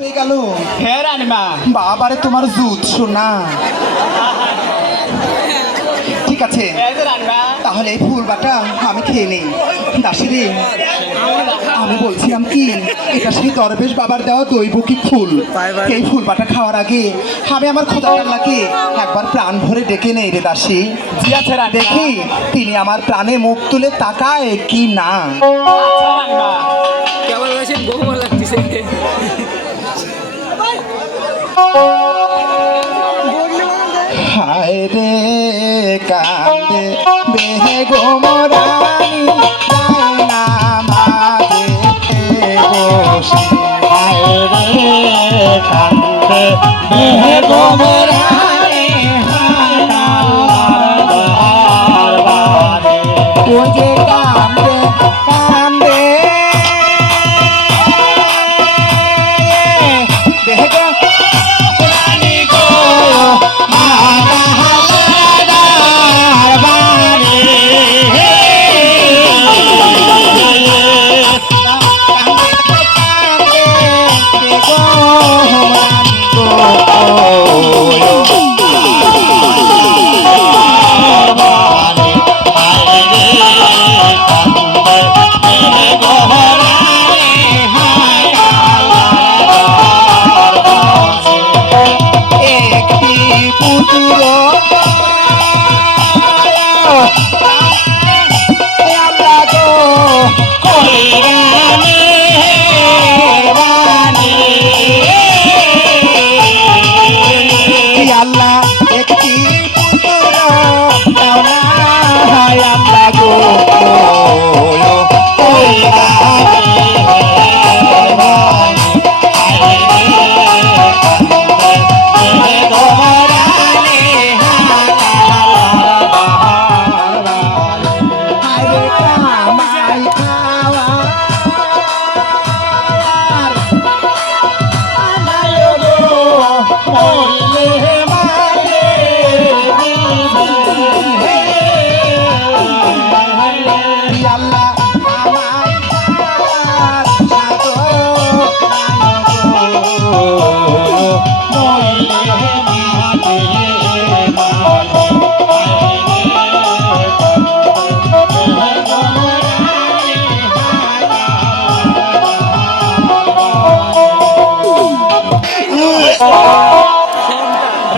হয়ে গেল। হ্যাঁ রানীমা। বাবারে তোমার জুত শোনা। ঠিক আছে তাহলে এই ফুল বাটা আমি খেয়ে নেই। দাসিরে আমি বলছিলাম কি, এটা সেই দরবেশ বাবার দেওয়া দৈবকী ফুল। এই ফুল বাটা খাওয়ার আগে আমি আমার খোদা আল্লাহকে একবার প্রাণ ভরে ডেকে নেই রে দাসী। জি আছে রানীমা। দেখি তিনি আমার প্রাণে মুখ তুলে তাকায় কি না। আচ্ছা রানীমা। কেমন হয়েছে বহু লাগতেছে। হায় রে কান্দে বেহে গোমরানি যায় না মাঝে বসে। হায় রে কান্দে বেহে গোমরানি ও যে কান্দে কান্দে বেহে গোমরানি গো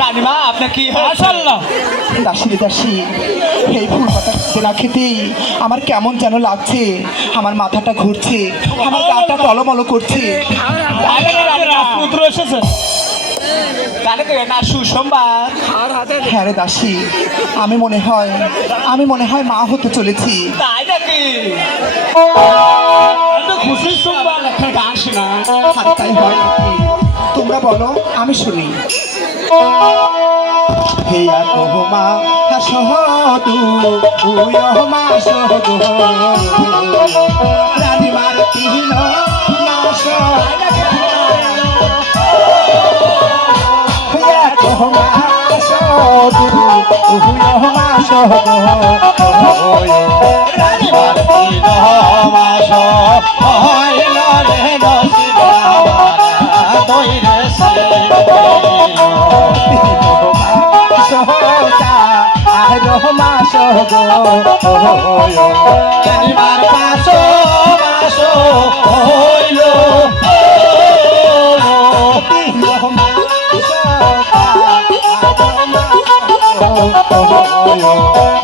রানীমা আপনার কি মাশাআল্লাহ। দাসী রে দাসী, এই ফুল পাতা খেতে না খেতেই আমার কেমন যেন লাগছে। আমার মাথাটা ঘুরছে, আমার গাটা টলমল করছে। রাজপুত্র এসেছে তাহলে তো এটা সুসংবাদ। হ্যাঁ রে দাসী, আমি মনে হয় মা হতে চলেছি। তাই নাকি? খুশি সংবাদ একটা গান শোনা। আর তাই হয় নাকি? তোমরা বলো, আমি শুনি। হেয়া তোমা সহদু মা সহদু রানীমার তিন মাস। হেয়া তোমা সহদু মা সহদু রানীমার তিন মাস হইল রে দশিবা তৈরে রহমা সহগ রানীমার পাশ মাস হইল রহমা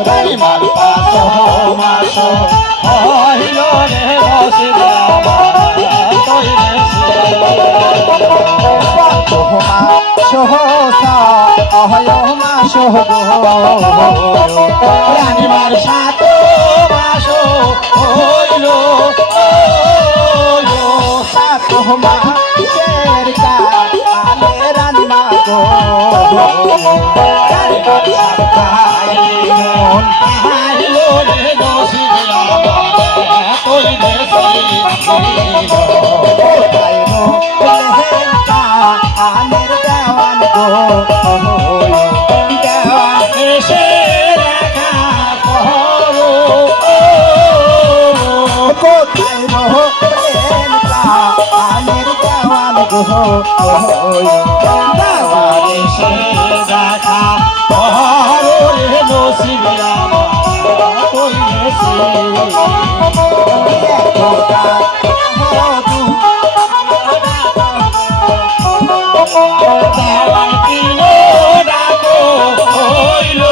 রানীমার পাশ মাস হইল রে সহসা অহয়মা সহগ রানীমার সাত মাস হইল সাত মাসের কালে রানীমা গো রানীমার সাত মন হাইল রে দোষী আনের দেওয়ান গো দেওয়ান এসে দেখা করো কোথায় রহ আনের দেওয়ান গো দেওয়ারে সে দেখা ওরে নসিব আমার হইছে একটা দেওয়ান কিলো ডাকো হইল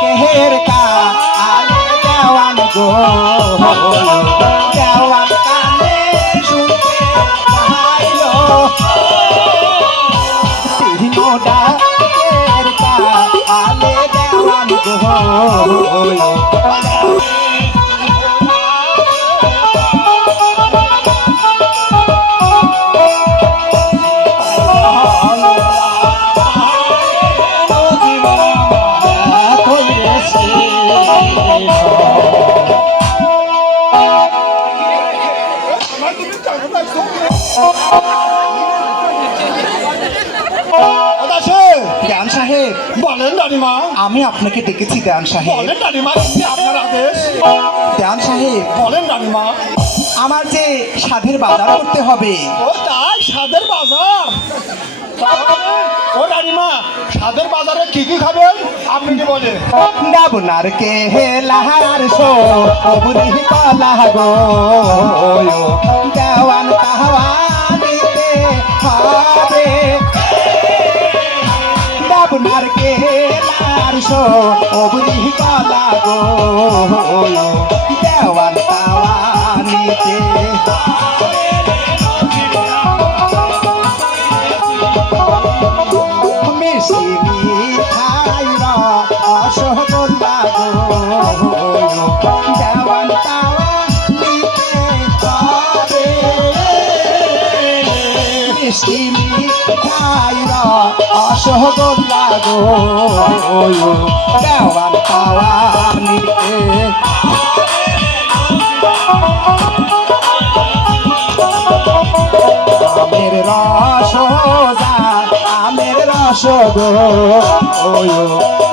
কেহের কা আলে দেওয়ান গো দেওয়ান কানে শুনতে পাইল তিনোটা কেহের কা আলে দেওয়ান গো দেওয়ান সাহেব বলেন রানীমা আমি আপনাকে ডেকেছি দেওয়ান সাহেব বলেন রানীমা কি আপনার আদেশ দেওয়ান সাহেব বলেন রানীমা আমার যে সাধের বাজার করতে হবে ও তাই সাদের বাজার ও রানীমা সাদের বাজারে কি কি খাবেন আপনি কি বলেন ডাবনার কে হেলাহার সো অবুরি কলা গো দেওয়ান তাহাওয়ানিতে হবে ডাবনার কে হেলাহার সো অবুরি কলা গো দেওয়ান তাওয়ানিতে মিষ্টি মিঠাই রসগোল্লা গো দেওয়ান তাওয়া নিতে হবে মিষ্টি মিঠাই রসগোল্লা গো দেওয়ান তাওয়া নিতে আমের রস আমের রস গো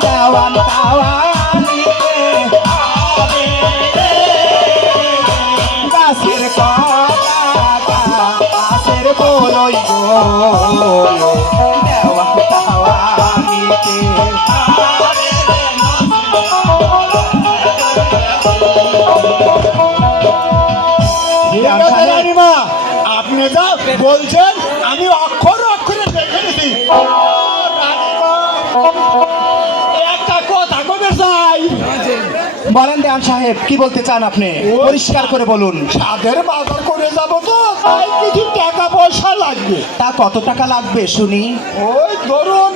দেওয়ান তাওয়ানিতে গাছের কলা গাছের বলই গো দেওয়ান তাওয়ানিতে রানীমা আপনি যা বলছেন আমি অক্ষর অক্ষরে দেখে নিছি ও রানীমা একটা কথা কবে চাই বলেন দেওয়ান সাহেব কি বলতে চান আপনি পরিষ্কার করে বলুন সাদের বাজার করে যাব তো তাই কিছু টাকা পয়সা লাগবে তা কত টাকা লাগবে শুনি ওই ধরুন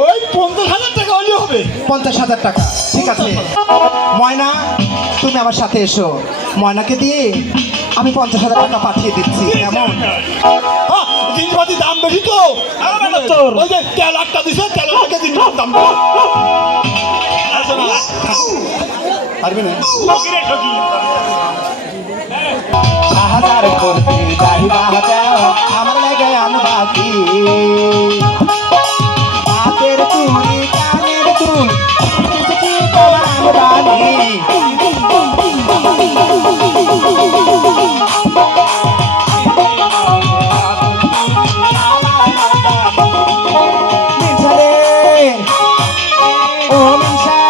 ওই 50,000 টাকা হলে হবে 50,000 টাকা ঠিক আছে ময়না তুমি আমার সাথে এসো ময়নাকে দিয়ে আমি 50,000 টাকা পাঠিয়ে দিচ্ছি কেমন জিনিসপাতি দাম বেশি তো ওই যে তেল একটা দিছে তেল থেকে জিনিসের দাম পারবে না হাজার করতে চাহিদা দেও আমার লাগে আমি বাকি হাতের তুলি কানের তুল কিছু তোমার বানি ও মিশা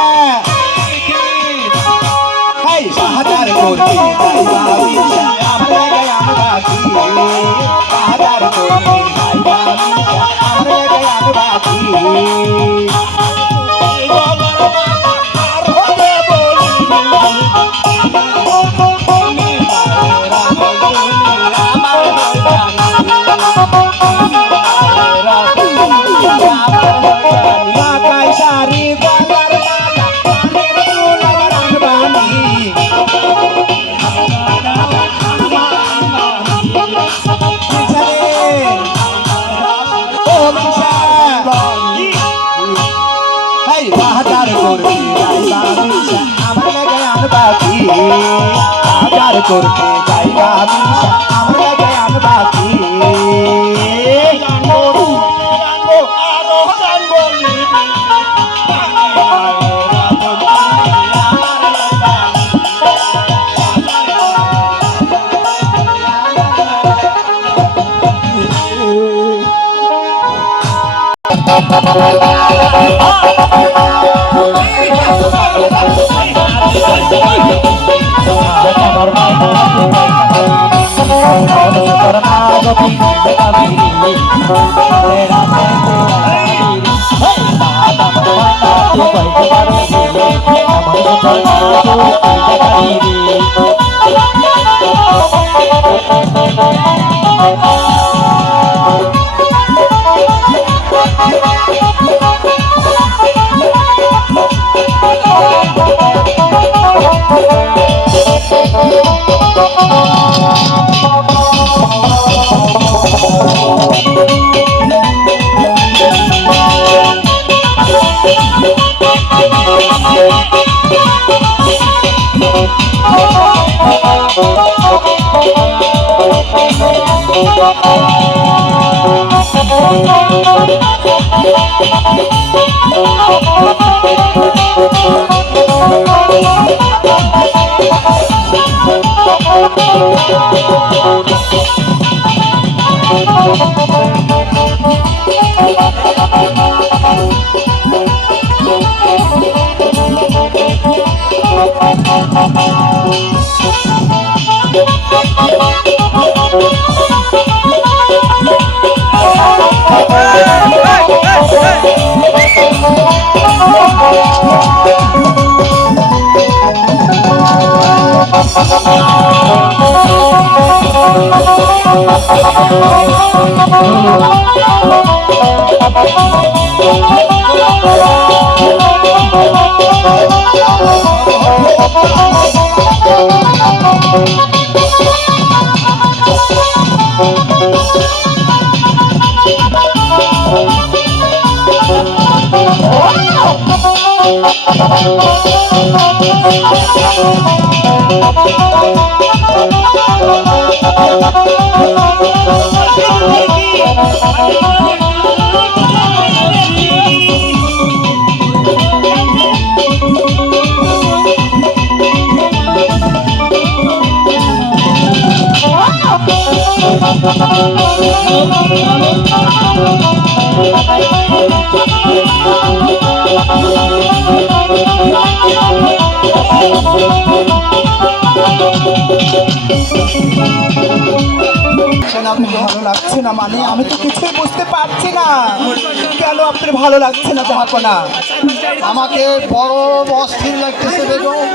হাই হাজার করতে চাহিদা আমার লাগে আমি বাকি হাজার করতে চাহিদা আমার লাগে আমি বাকি মাথায় শাড়ি গলার মালা কানের দুল আমার আনবানি ও মিশা এই হাজার করতে যাইবা মিশা আমার লাগে আনবাকি হাজার করতে যাইবা মিশা আমার ভালো লাগছে না মানে আমি তো কিছুই বুঝতে পারছি না কেন আপনার ভালো লাগছে না জাহাপনা? আমাকে বড় অস্থির লাগতেছে বেগম,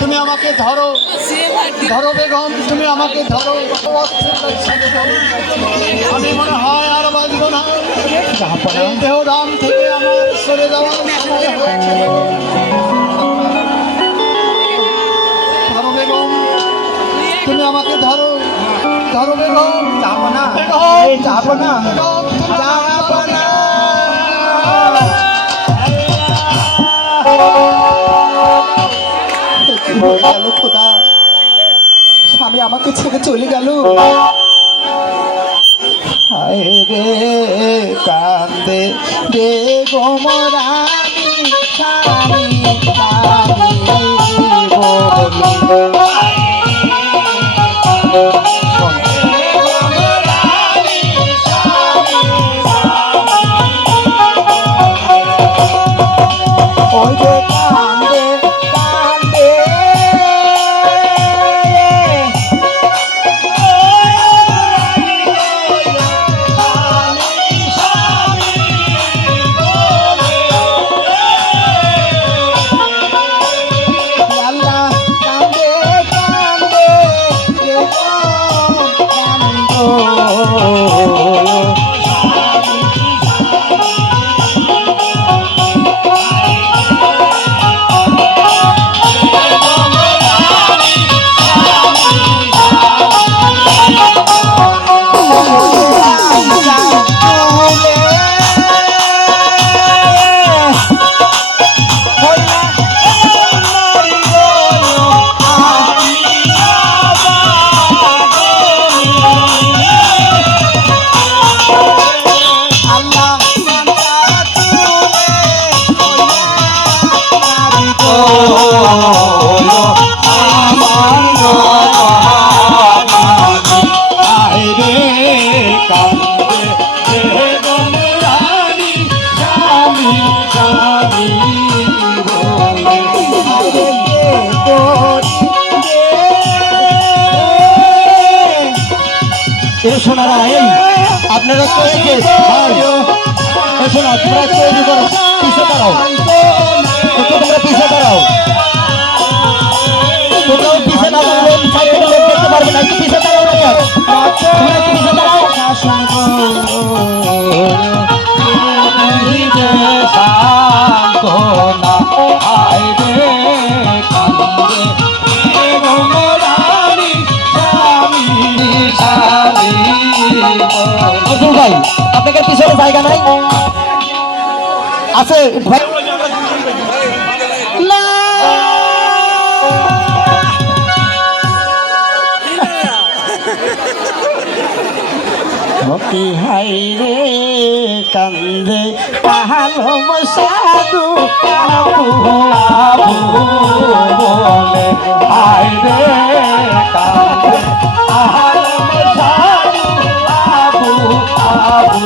তুমি আমাকে ধরো ধরো বেগম, তুমি আমাকে ধরো। অস্থির লাগছে বেগম, আমি মনে হয় আর বাঁচব না। এই দেহদাম থেকে আমার চলে যাওয়ার সময় হয়েছে। ধরো বেগম, তুমি আমাকে ধরো ধরো বেগম। জাহাপনা, বেগম, জাহাপনা, বেগম, জাহাপনা। কি হয়ে গেল খোদা, স্বামী আমাকে ছেড়ে চলে গেল। হায় রে কান্দে বেগম রানী, স্বামী ওই যে কান্দে কান্দে আল্লাহ কান্দে এ শোনারা এই আপনারা তো এই যে এ শোনা তোমরা তৈরি করো পিছে দাঁড়াও তোমরা পিছে দাঁড়াও তোমরাও পিছে না দাঁড়ালে সাইডে লোক দেখতে পারবে না একটু পিছে দাঁড়াও না তোমরা একটু পিছে দাঁড়াও অর্জুন ভাই আপনাদের পিছনে জায়গা নাই আছে ভাই মতি হাই রে কান্দে কাহালো সাধু কাবু আবু বলে হাই রে কান্দে কাহালো সাধু আবু আবু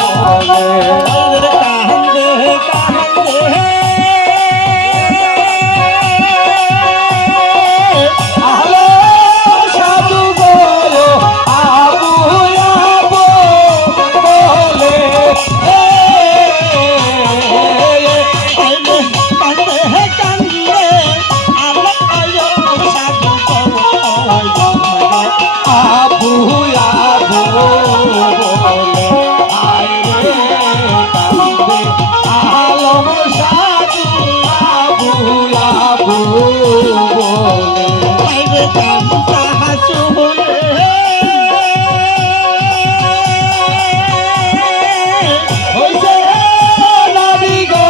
বলে কান্দে কান্দে আলো সাধু বলো আবু আবু বলে কান্দে কান্দে আলো সাধু আবু আবু বলে আয় রে কান্দে আলম সাধু আবু আবু বলে আয় রে কান্দা চুলে হইছে নবী গো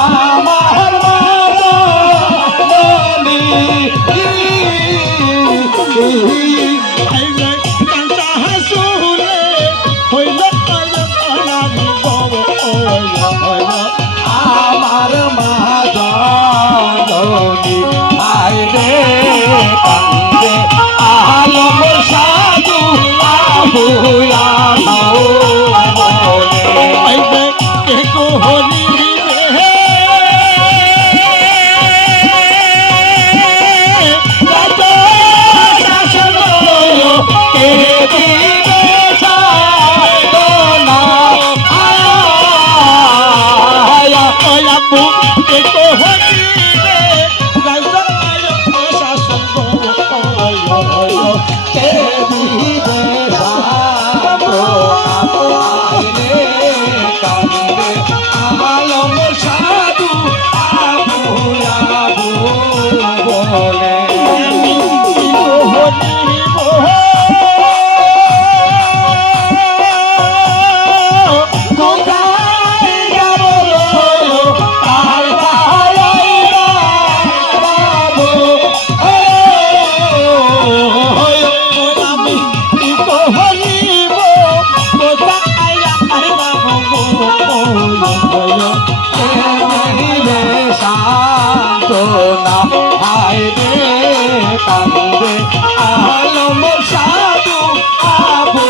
আমার মাদনী আমার মাদনী আয় রে কান্দে আলম সাধু আবু আবু বলে কে কোহলি রে সাধু আবু আবু বলে কান্দে আলম সাধু আবু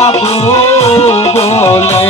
আবু বলে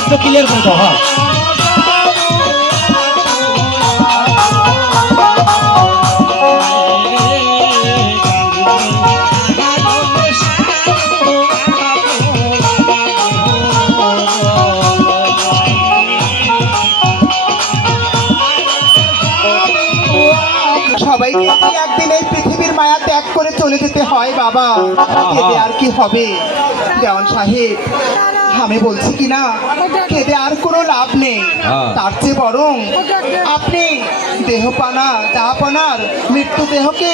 একটু ক্লিয়ার করে দাও হ্যাঁ সবাইকে কি একদিন এই পৃথিবীর মায়া ত্যাগ করে চলে যেতে হয় বাবা কেঁদে আর কি হবে দেওয়ান সাহেব আমি বলছি কি না কেঁদে আর কোনো লাভ নেই তার চেয়ে বরং আপনি দেহপানা যাহাপনার মৃত্যু দেহকে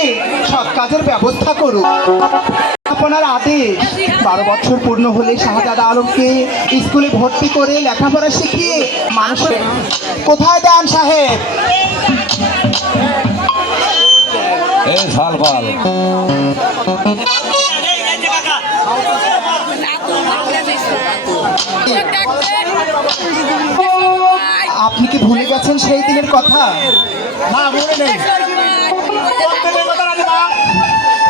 সৎ কাজের ব্যবস্থা করুন আপনার আদেশ 12 বছর পূর্ণ হলে শাহজাদা আলমকে স্কুলে ভর্তি করে লেখাপড়া শিখিয়ে মানুষের কোথায় দেওয়ান সাহেব এই ফল ফল আপনি কি ভুলে গেছেন সেই দিনের কথা?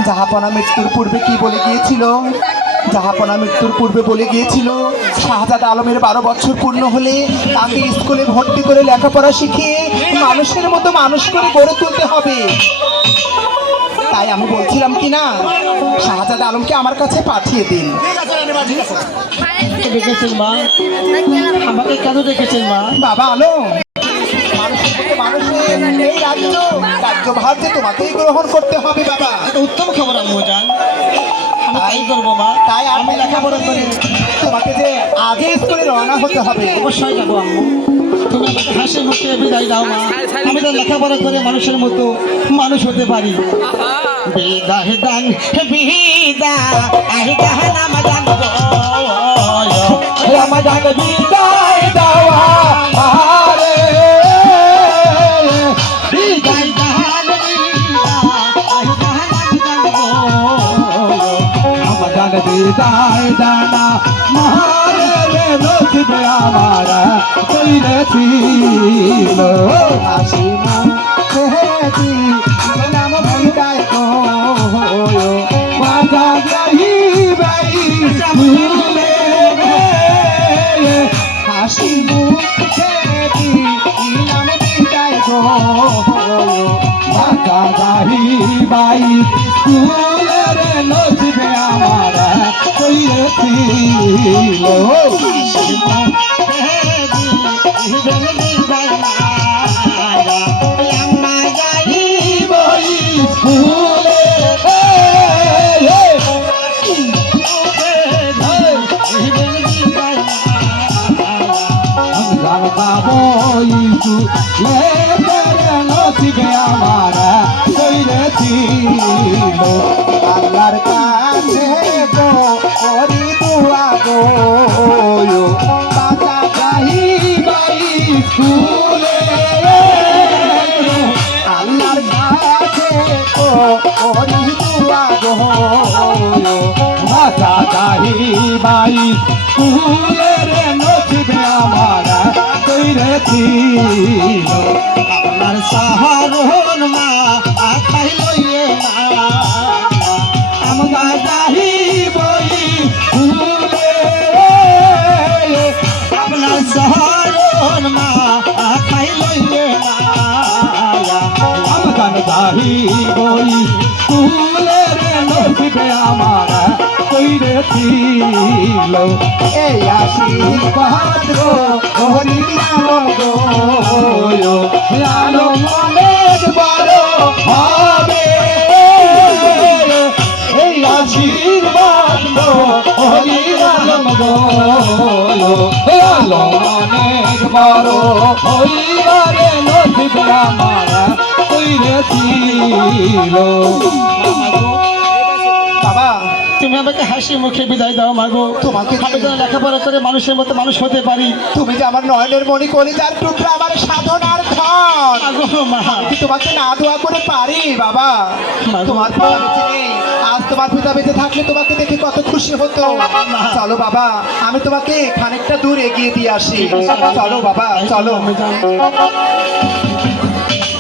জাহাপনা মৃত্যুর পূর্বে কি বলে গিয়েছিল? জাহাপনা মৃত্যুর পূর্বে বলে গিয়েছিল শাহজাদ আলমের 12 বছর পূর্ণ হলে তাকে স্কুলে ভর্তি করে লেখাপড়া শিখিয়ে মানুষের মতো মানুষ করে গড়ে তুলতে হবে। তাই আমি বলছিলাম কি না, শাহজাদ আলমকে আমার কাছে পাঠিয়ে দিন। দেখেছেন মা, আমাকে কেন দেখেছেন মা? বাবা আলম, মানুষের মতো মানুষের এই রাজ্যভার যে তোমাকেই গ্রহণ করতে হবে বাবা। এটা উত্তম খবর আম্মু জান, আমি তাই করবো মা। তাই আমি লেখাপড়া করে তোমাকে যে আগে স্কুলে রওনা হতে হবে। অবশ্যই যাবো আম্মু, তুমি আমাকে হাসি মুখে বিদায় দাও মা। আমি তো লেখাপড়া করে মানুষের মতো মানুষ হতে পারি। বিদায় দান বিদায় দান আমাদান গো, রমাদান বিদায় দেওয়া আরে বিদায় দান বিদায় দান আমাদান গো, রমাদান বিদায় দানা মহারে নসিবে আমার কইরেছিল হাসি মুখে নাম বিদায় গো, বাজা যাই বাই ভুলে হাসি মুখে নাম বিদায় গো, বাজা যাই বাই ফুলের নসিবে আমার কইরেছিল বই ফুলে নসিবে আমার কইরেছিল আল্লাহর কাছে গো ওরি দুয়া গো, বাঁচা যাই বাই ফুলে আল্লাহর কাছে গো ওরি দুয়া গো, মাতা যাই বাই ফুলের নসিবে আমার কইরেছিল আপনার সাহারণ মা আখাই লইয়ে না, আমরা যাই বই ফুলে আপনার সাহারণ মা আখাই লইয়ে না, আমরা যাই বই ফুলের নসিবে আমার কইরেছিল এই আশীর্বাদ গো ওরি আলম গো, আলো অনেক বড় হবে এই আশীর্বাদ গো হরি আলম গো আলো অনেক বড় হইবারে নসিবে আমার কইরেছিল বাবা তুমি আমাকে হাসি মুখে বিদায় দাও মাগো। তোমাকে আমি যেন লেখাপড়া করে মানুষের মতো মানুষ হতে পারি। তুমি যে আমার নয়নের মণি কলিজার টুকরা, আমার সাধনার ধন, মাগো মা, আমি তোমাকে না দোয়া করে পারি বাবা? মা গো। তোমার পিতা বেঁচে নেই, আজ তোমার পিতা বেঁচে থাকলে তোমাকে দেখে কত খুশি হতো। চলো বাবা, আমি তোমাকে খানিকটা দূর এগিয়ে দিয়ে আসি। চলো বাবা, চলো। আমি জানি।